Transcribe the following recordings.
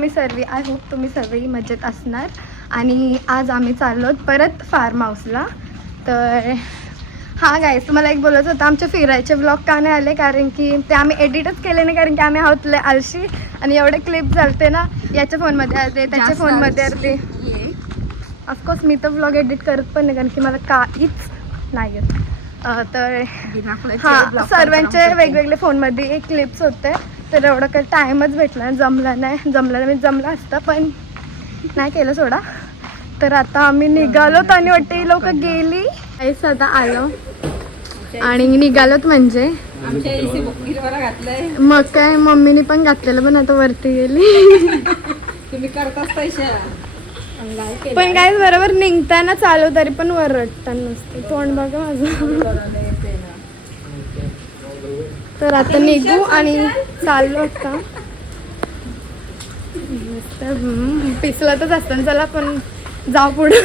तुम्ही सर्व I hope तुम्ही सर्वही मजेत असणार. आणि आज आम्ही चाललो परत फार्म हाऊसला तर हां गाईस तुम्हाला एक बोलत होतं आमचे फिरायचे ब्लॉग का नाही आले? कारण की ते आम्ही एडिटच केले नाही कारण की आम्ही आहोत लय आळशी. आणि एवढे क्लिप चालते ना याच्या फोनमध्ये आले त्याच्या फोनमध्ये. आले ऑफकोर्स मी तर ब्लॉग एडिट करत पण नाही कारण की मला काहीच नाही येत. तर हां सर्वांचे वेगवेगळे फोनमध्ये क्लिप्स होते. तर एवढं काही टाईमच भेटला नाही जमला नाही. जमला नाही जमलं असतं पण नाही केलं सोडा. तर आता आम्ही निघालोत आणि वाटते लोक गेली. काहीच आता आलो. आणि निघालोत म्हणजे? मग काय मम्मीने पण घातलेलं पण आता वरती गेली. तुम्ही पण काय बरोबर निघताना चालू तरी पण वरडताना नसते. तोंड बघा माझं. तर आता निघू आणि चाललो आता. पिसलतच असतं चला पण जाऊ पुढे.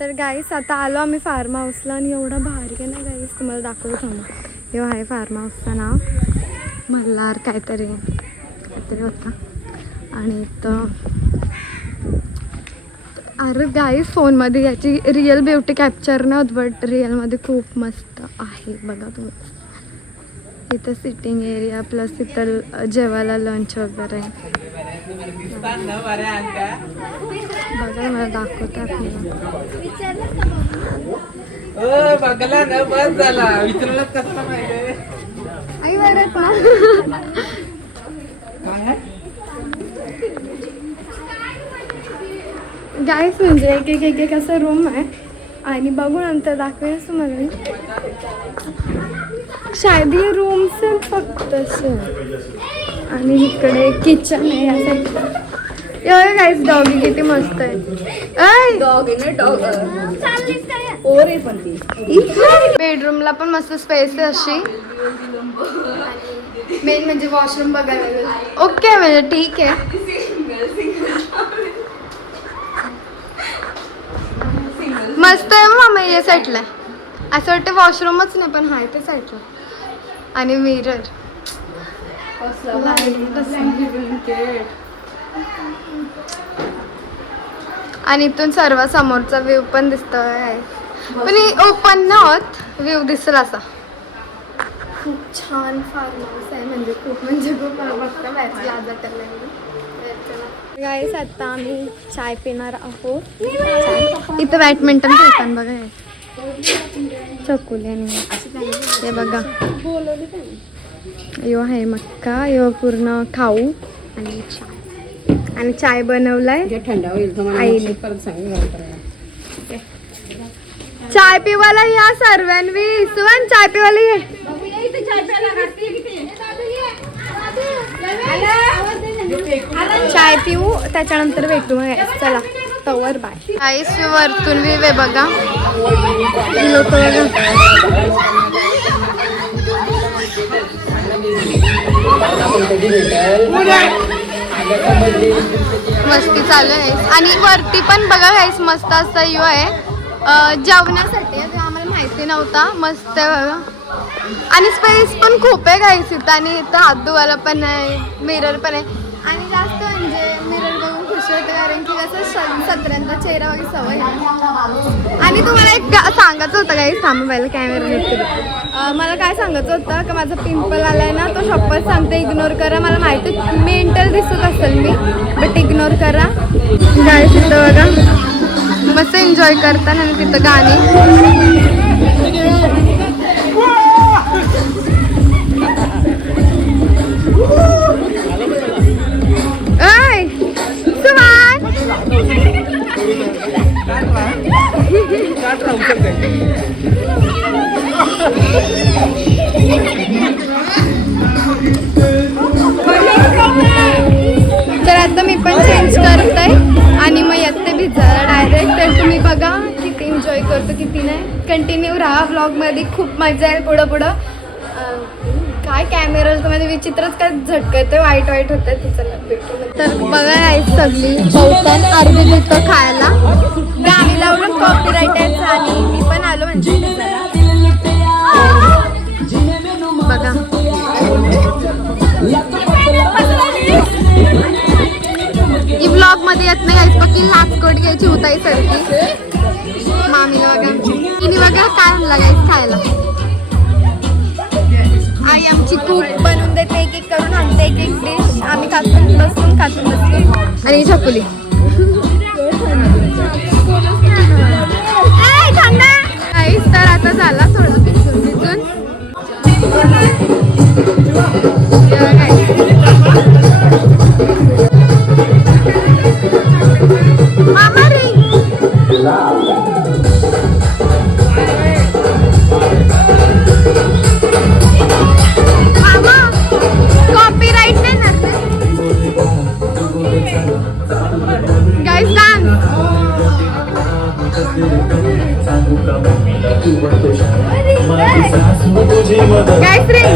तर गाईस आता आलो आम्ही फार्म हाऊसला आणि एवढा भारी आहे ना गाईस तुम्हाला दाखवतो थांबा. हे आहे फार्म हाऊसचं नाव. मल्हार काहीतरी. काहीतरी होता. आणि इथं अरे गाई फोनमध्ये याची रिअल ब्युटी कॅप्चर नाही बट रिअलमध्ये खूप मस्त आहे. बघा तुम्ही. इथं सिटिंग एरिया प्लस इथं जेवायला लंच वगैरे. बघा मला दाखवते आपल्याला बघला ना बस झाला. विचारलं कसं माहिती आई बरं ना गाईस म्हणजे एक एक एक एक असं रूम आहे. आणि बघू नंतर दाखवेस तुम्हाला. ये रूम्स फक्त असे. आणि इकडे किचन आहे या साईडला एवढं गाईस डॉगी किती मस्त आहे. डॉग आहे ना डॉग ओर आहे पण ती. बेडरूमला पण मस्त स्पेस आहे अशी. मेन म्हणजे वॉशरूम बघायला ओके म्हणजे ठीक आहे. मस्त आहे मामा या साईडला असं वाटतं वॉशरूमच नाही पण आहे ते साईडला आणि मिरर आणि इथून सर्व समोरचा व्ह्यू पण दिसतोय. पण ओपन नाही होत व्ह्यू दिसेल असा. खूप छान फार्म हाऊस आहे. म्हणजे खूप म्हणजे खूप लागली गाईस आता आम्ही चाय पिणार आहोत. इथं बॅडमिंटन खेळताना बघा चकुले आणि हे बघा. यो आहे मक्का यो पूर्ण खाऊ. आणि चाय. आणि चाय बनवलाय. थंड होईल. चाय पिवायला या सर्वांनी. सुवन चाय पिवायला ये. चाय पिऊ त्याच्यानंतर भेटू मग चला. तवर बाय. आईस वरतून विवे बघा. लोक मस्ती चालू आहे. आणि वरती पण बघा काहीच मस्त असा यू आहे. जेवण्यासाठी आम्हाला माहिती नव्हता. मस्त. आहे बघा आणि स्पेस पण खूप आहे काहीच इथं. आणि इथं हात धुवायला पण आहे मिरर पण आहे. आणि जास्त होतं कारण की कसं स- चेहरा वगैरे सवय आहे. आणि तुम्हाला एक सांगायचं होतं काही थांबवायला कॅमेरा भेटतो मला काय सांगायचं होतं का माझा पिंपल आलाय ना तो शॉपर सांगते इग्नोर करा. मला माहिती मेंटल दिसत असेल मी बट इग्नोर करा. गाय तिथं बघा. मस्त एन्जॉय करताना आणि तिथं गाणी. मजा येईल पुढं पुढं. काय कॅमेरा म्हणजे विचित्रच काय झटकत वाईट वाईट होत आहे तर बघा आहे सगळी बहुतान अर्धी देतो खायला. गाणी लावून कॉपीराईट आहे आणि मी पण आलो म्हणजे बघा. येत नाही गाईस पक्की लाचकोट घ्यायची होताई सारखी मामीला बघा तिने बघा काय म्हणला गाईस खायला. आई आमची कूक बनवून देते एक एक करून आणते एक एक डिश आम्ही खातून बसून खातून बसतो आणि ही छकुली तर आता झाला थोडं भिजून तिथून मामा रे.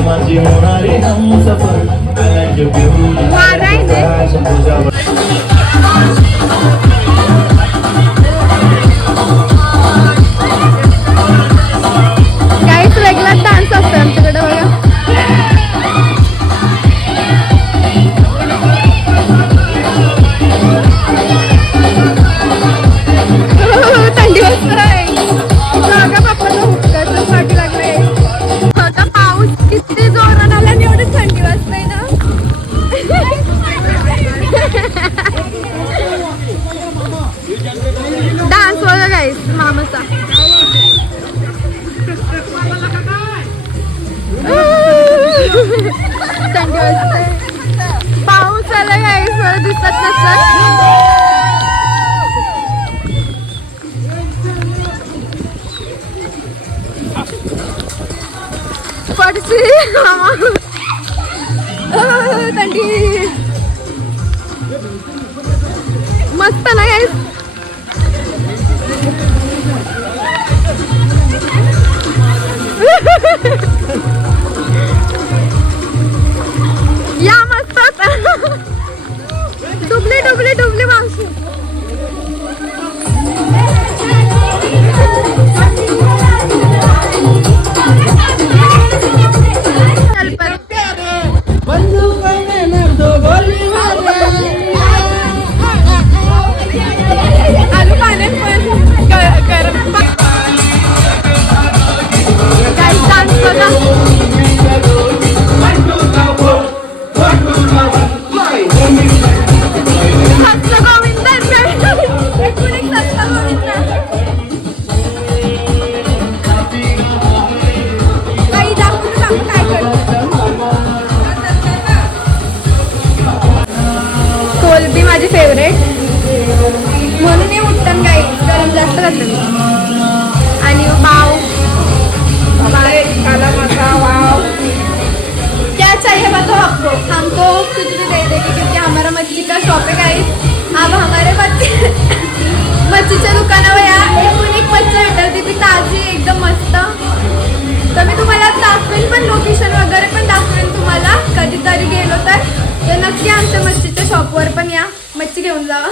माझी होणारी हम सफर पडशी थंडी. मस्त ना गाईस या मस्त. होता डुबली डुबली डुबली मावशी. you. कोलबी माझी फेवरेट म्हणून हे उठतं काही गरम जास्त घातलं हमको कुछ भी दे देंगे क्योंकि हमारा मच्छी का शॉप है। गाइस अब हमारे मच्छी मच्छीच्या दुकानावर या एकूण एक मच्छी भेटेल ती ताजी एकदम मस्त। तर मी तुम्हाला दाखवेन पण लोकेशन वगैरे पण दाखवेन तुम्हाला कधीतरी गेलो तर तर नक्की आमच्या मच्छीच्या शॉपवर पण या. मच्छी घेऊन जावा.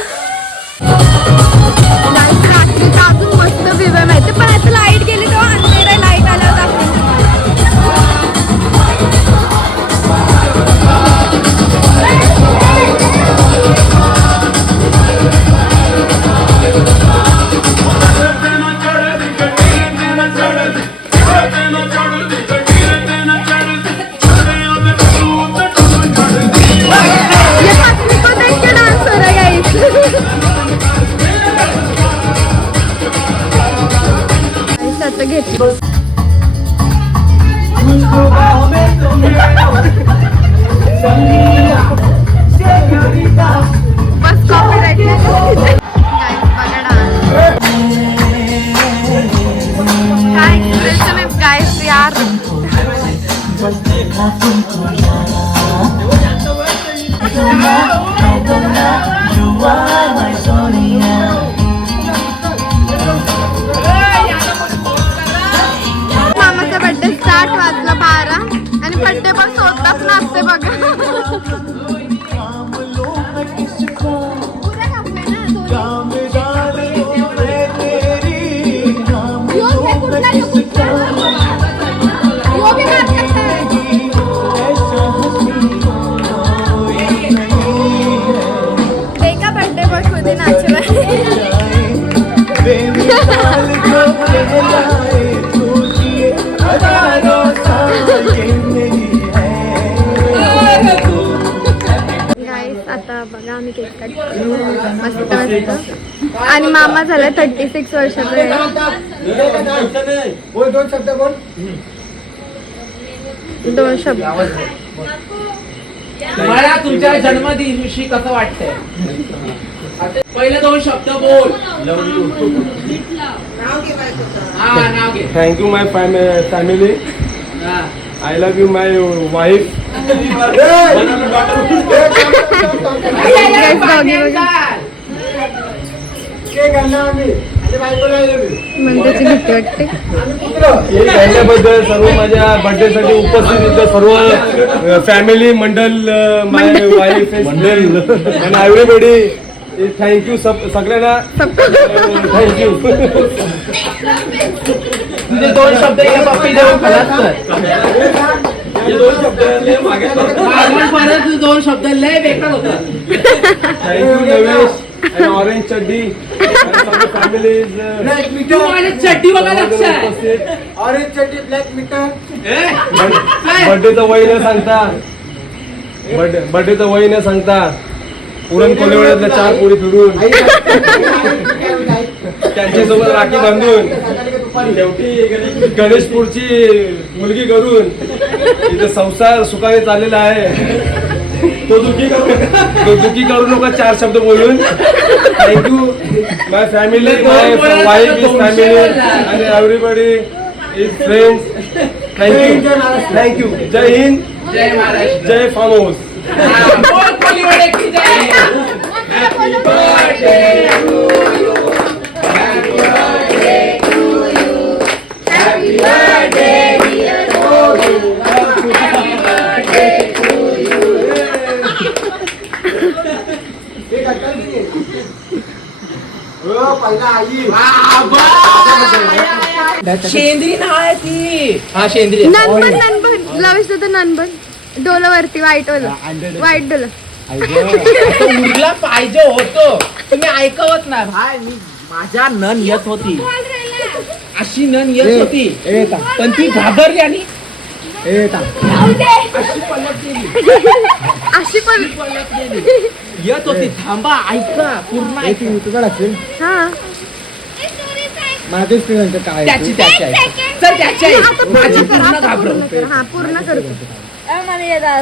गाइस आता घेतली बस कॉपीराइट गाइस बघा डान्स काय आणि बर्थडे पण स्वतःच नाचते बघा आणि मामा झाला थर्टी सिक्स वर्षाचा आहे. दोन शब्द मला तुमच्या जन्मदिवशी कसं वाटतंय? पहिले दोन शब्द बोल. हा नाव घे. Thank you my family. I love you my wife Guys, doggy बघा. भीती वाटते? त्याच्याबद्दल सर्व माझ्या बर्थडे साठी उपस्थित सर्व फॅमिली मंडल माय वाईफ मंडल. आणि एव्हरीबडी थँक्यू सगळ्यांना. थँक्यू तुझे दोन शब्द या पप्पी परत दोन शब्द लय बेकार होतात. थँक्यू नवेश ऑरेंज चड्डी बर्थडे तर वही चड्डी बघा लक्ष ऑरेंज चड्डी ब्लॅक मीटर बर्थडेचं वय न सांगता. बर्थडे बर्थडेचं वय न सांगता. पुरण कोलेवाड्यातल्या चार पोळी फिरून. त्यांच्यासोबत राखी बांधून. शेवटी गणेशपूरची मुलगी करून इथं संसार सुखाने चाललेला आहे. तो दुखी करू तो दुखी करू नका चार शब्द बोलून. Thank you my family my wife is family आणि everybody is friends thank you thank you Jai Hind Jai Maharashtra Jai farm house हा, बोल कोलीवाडे की जय Happy birthday to पहिला आई. बाबा! शेंद्री नाव आहे ती. हा शेंद्री. ननबन ननबन लवेश तर ननबन डोलावरती वाईट ओला वाईट डोला. उडला पाहिजे होतो तुम्ही ऐकवत नाही. भाई मी माझ्या नन येत होती. अशी नन येत होती. पण ती घाबरली आणि अशी पण येत होती थांबा ऐका पूर्ण ऐका. हा. माझे स्टुडंट काय त्याची त्याची ऐका सर त्याची ऐक. आता पूर्ण माझी कर, पूर्ण आता पूर्ण घाबरवून कर. हा पूर्ण करतो.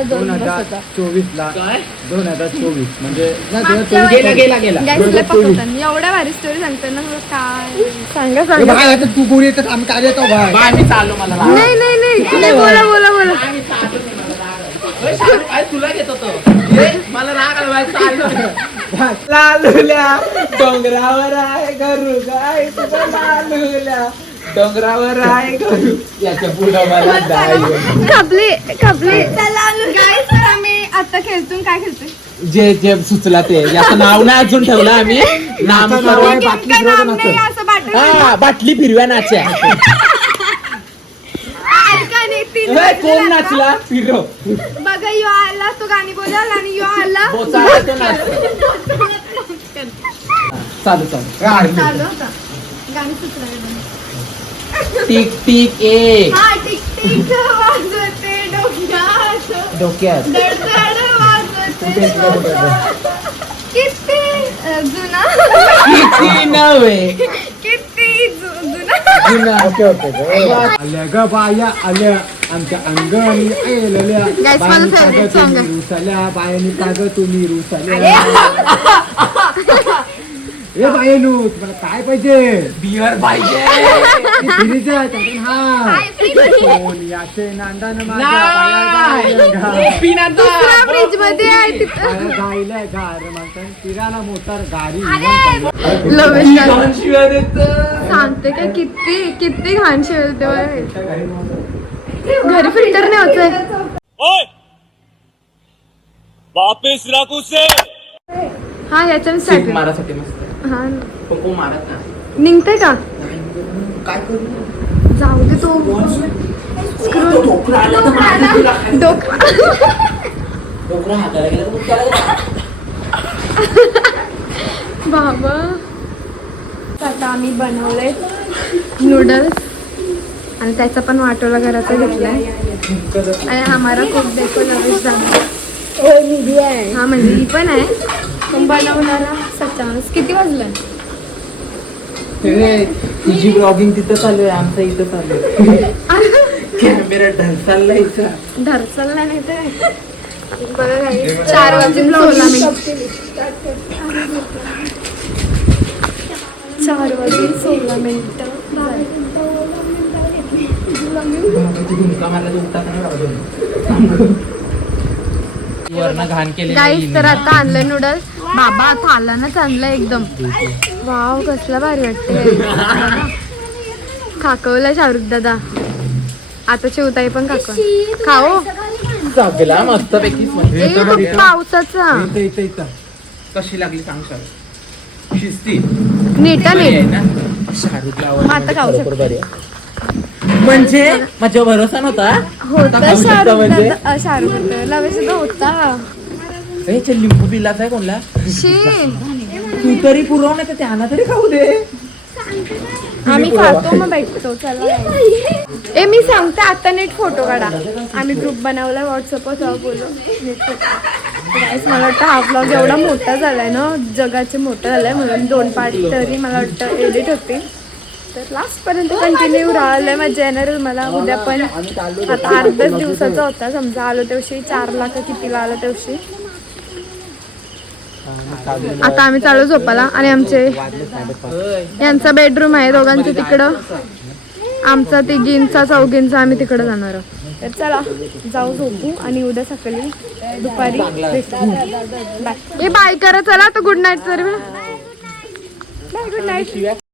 दोन हजार चोवीस ला काय? दोन हजार चोवीस म्हणजे गेला गेला गेला. एवढ्या भारी स्टोरी सांगते ना काय? सांगा सांगा. भाई आता तू कोणी येतात आम्ही काय येतो भाई बाय मी चाललो मला. राग. नाही नाही. नाही तुम्ही बोला बोला. बोला शाहरुख, अरे तुला घेत होतो. ए, मला राग आला बाय, चाललो लालुल्या डोंगरावर आहे घरू गाय तुझं लालुल्या. डोंगरावर आहे घरू याच्या पुढं मला जाय. खपले खपले गाईस तर आम्ही आता खेळतून काय खेळतोय? जे जे सुचला ते. याचं नाव नाही अजून ठेवलं आम्ही. नाम नाही असं बाटली हा बाटली फिरव्या नाच्या. ए, कोण नाचला? बघा यो आला तो गाणी बोलाल आणि यो आला. तो नाचतो. चालू चालू चालू होता. गाणी सुचलं टिक टिक एक हा टिक टिक वाजवते डोक्यात. डोक्यात. दडदड वाजवते डोक्यात. किती अ, जुना? किती नव्हे किती जु- जुना ओके ओके. आल्या ग बाया आल्या. आमच्या अंगणी आलेल्या. बायांनी song तुम्ही. रुसल्या बायांनी काग तुम्ही रुसल्या. ए बायनू तुम्हाला काय पाहिजे? बियर पाहिजे. हा. कोण याचे नांदान फ्रीजमध्ये गायल्या गार म्हणतात फिरायला मोटर गाडी. लवेश. सांगते का किती किती घाण शिवते घरी फिल्टर नाही होत ओए वापिस रख उसे हा याच्या सीटसाठी मारासाठी मस्त. हा. पण कोण मारत ना निघते का? काय करू? जाऊ दे तो. हाताला गेला बाबा. आता आम्ही बनवले नूडल्स आणि त्याचा पण वाटोला घराचा घेतलाय. आणि आम्हाला खूप देखो नवेश झाला. हा म्हणजे ही पण आहे. बनवणारा सचास किती वाजलं? तुझी ब्लॉगिंग तिथं चालू आहे आमचं इथं चालू आहे. कॅमेरा ढलसालला इथं. धरचलला नाही तर. बघा काही चार वाजून सोळा मिनिट. चार वाजून सोळा मिनिट. मारला तर उठता वरण घाण केले गाईस तर आता आणलं नूडल्स बाबा थालानच आणलं एकदम. वाव कसला भारी वाटते खाकवला शाहरुख दादा. आता शिवताई पण खाकव खाओ. मस्त पैकी तो पावसाचा. इथं कशी लागली सांग शाहरुख. शिस्ती. नीट नीट. आता खाऊ शकतो. म्हणजे? माझ्या भरोसा नव्हता होता शाहरुख म्हणजे? दादा शाहरुख सुद्धा होता ए, लिंबू पिलाच आहे कोणला? शी तू तरी पुरव नाही तर त्यांना तरी खाऊ दे. आम्ही खातो मग भेटतो. चला. ए मी सांगते आता नीट फोटो काढा. आम्ही ग्रुप बनवला व्हॉट्सअपवर तेव्हा बोललो. नीट photo. Guys, मला वाटतं हा ब्लॉग एवढा मोठा झालाय ना जगाचे मोठं झालंय म्हणून दोन पार्ट तरी मला वाटतं एडिट होते तर लास्ट पर्यंत कंटिन्यू राहिलंय मग जनरल मला उद्या पण आता अर्ध्याच दिवसाचा होता समजा आलो दिवशी चार लाख कितीला आलो दिवशी आता आम्ही चालू झोपाला आणि आमचे यांचा बेडरूम आहे दोघांचं तिकडं. आमचा तिघींचा चौघींचा आम्ही तिकडं जाणार आहोत. तर चला जाऊ झोपू आणि उद्या सकाळी दुपारी बाय ए बाय करा चला तर good night sir. Bye good night